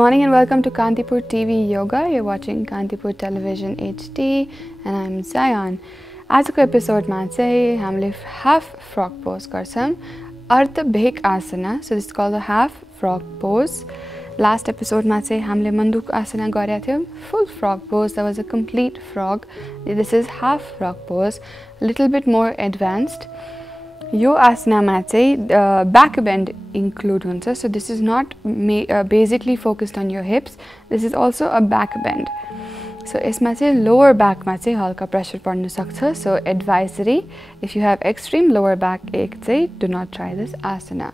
morning and welcome to Kantipur TV Yoga. You're watching Kantipur Television HD and I'm Zahyan. आजको एपिसोडमा चाहिँ हामीले half frog pose गर्छौं. Ardha Bhekasana. So this is called the half frog pose. Last episodeमा चाहिँ हामीले manduk asana गरेका थियौं. Full frog pose. That was a complete frog. This is half frog pose. A little bit more advanced. यो आसनामा चाहिँ back bend include हुन्छ. So this is not basically focused on your hips. This is also a back bend. So यसमा चाहिँ lower back मा चाहिँ हल्का pressure पर्न सक्छ. So advisory, if you have extreme lower back ache चाहिँ do not try this asana.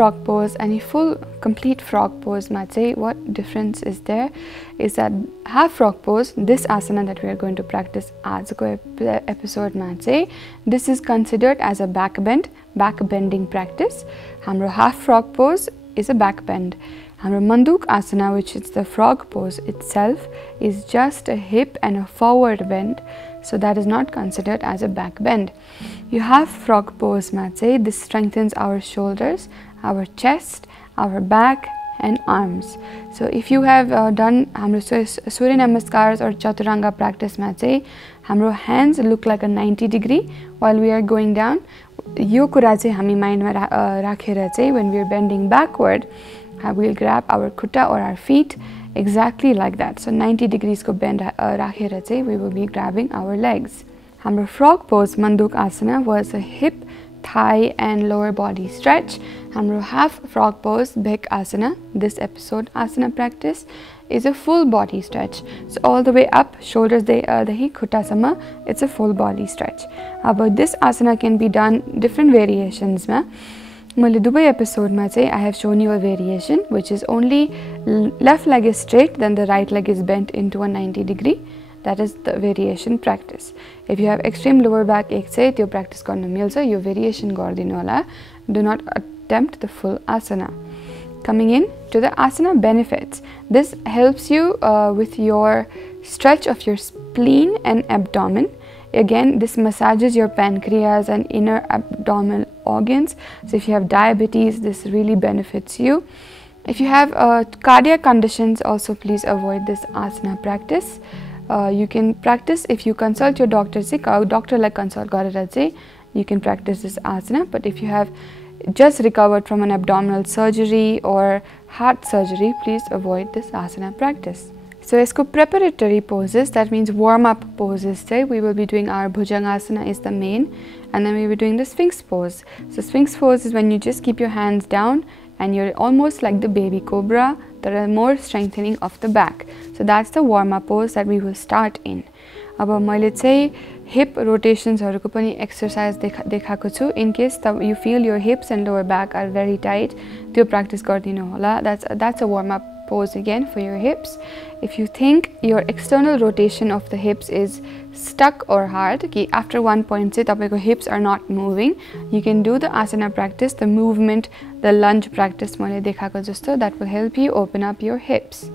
frog pose and full complete frog pose ma chai what difference is there is that half frog pose, this asana that we are going to practice ajko episode ma chai, this is considered as a back bending practice. Hamro half frog pose is a back bend. Hamro manduk asana, which is the frog pose itself, is just a hip and a forward bend, so that is not considered as a back bend. You have frog pose ma chai, this strengthens our shoulders, our chest, our back and arms. So if you have done hamro surya namaskars or chaturanga practice ma chai, hamro hands look like a 90-degree while we are going down. Yo kura chai hami mind ma rakhera chai, when we are bending backward, we will grab our khutta or our feet exactly like that. So 90 degrees ko bend rakhera chai we will be grabbing our legs. Hamro frog pose manduk asana was a hip, thigh and lower body stretch. Hamro half frog pose Bhekasana, this episode asana practice, is a full body stretch. So all the way up, shoulders dehi khutta sama, it's a full body stretch. But this asana can be done different variations ma. मैले दुबै episode ma chai I have shown you a variation which is only left leg is straight, then the right leg is bent into a 90-degree. That is the variation practice. If you have extreme lower back ache chai त्यो practice गर्न मिल्छ, यो variation गरिदिनु होला. Do not attempt the full asana. Coming in to the asana benefits. This helps you with your stretch of your spleen and abdomen. Again, this massages your pancreas and inner abdominal organs. So if you have diabetes, this really benefits you. If you have cardiac conditions, also please avoid this asana practice. You can practice if you consult your doctor, doctor like consult garera chai you can practice this asana. But if you have just recovered from an abdominal surgery or heart surgery, please avoid this asana practice. So isko preparatory poses, that means warm up poses, we will be doing our bhujangasana is the main, and then we will be doing the sphinx pose. So sphinx pose is when you just keep your hands down and you're almost like the baby cobra. There are more strengthening of the back. So that's the warm up pose that we will start in. अब मैले चाहिँ hip rotations haruko pani exercise dekhako chu. In case you feel your hips and lower back are very tight, त्यो practice gardinu hola. That's a warm up pose again for your hips. If you think your external rotation of the hips is stuck or hard, कि after one point चाहिँ तपाईको hips are not moving, you can do the asana practice, the movement, the lunge practice मैले देखाको जस्तो, that will help you open up your hips.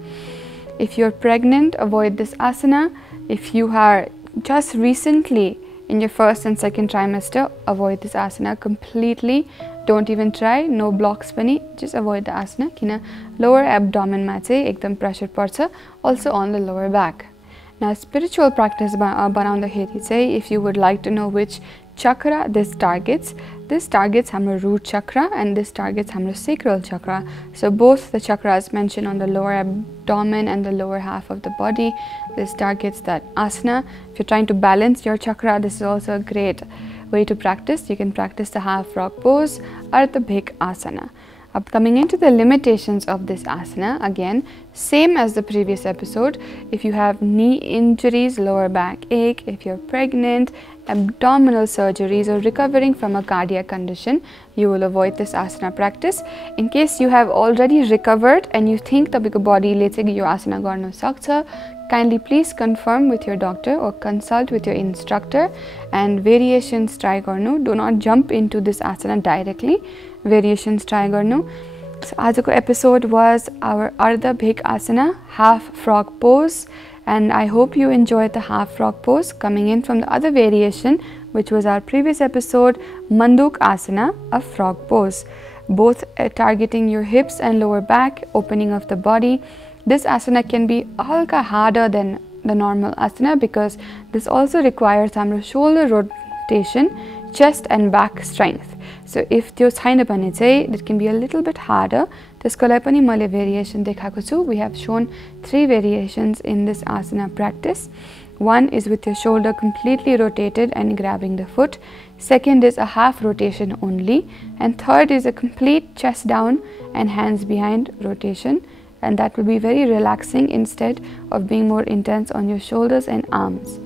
If you're pregnant, avoid this asana. If you are just recently in your first and second trimester, avoid this asana completely. Don't even try, no blocks pani, just avoid the asana. Kina lower abdomen ma chai ekdam pressure parcha, also on the lower back. Now spiritual practice banaउँदाखेरि चाहिँ, if you would like to know which chakra this targets हाम्रो root chakra and this targets हाम्रो sacral chakra. So both the chakras mentioned on the lower abdomen and the lower half of the body, this targets that asana. If you're trying to balance your chakra, this is also a great way to practice. You can practice the half frog pose, Ardha Bhekasana. Coming into the limitations of this asana, again, same as the previous episode. If you have knee injuries, lower back ache, if you're pregnant, abdominal surgeries or recovering from a cardiac condition, you will avoid this asana practice. In case you have already recovered and you think tapiko body le chai yo asana garnu sakcha, kindly please confirm with your doctor or consult with your instructor and variations try garnu. Do not jump into this asana directly. Variations try garnu. So ajako episode was our Ardha Bhekasana, half frog pose, and I hope you enjoyed the half frog pose. Coming in from the other variation, which was our previous episode, Manduk Asana, a frog pose. Both targeting your hips and lower back, opening of the body. This asana can be halka harder than the normal asana because this also requires हाम्रो shoulder rotation, chest and back strength. So if त्यो छैन भने चाहिँ it can be a little bit harder. त्यसको लागि पनि मैले variation देखाएको छु. We have shown 3 variations in this asana practice. One is with your shoulder completely rotated and grabbing the foot. Second is a half rotation only. And third is a complete chest down and hands behind rotation. And that will be very relaxing instead of being more intense on your shoulders and arms.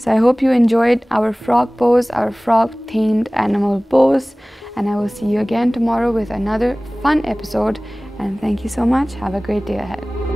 So I hope you enjoyed our frog pose, our frog themed animal pose, and I will see you again tomorrow with another fun episode. And thank you so much. Have a great day ahead.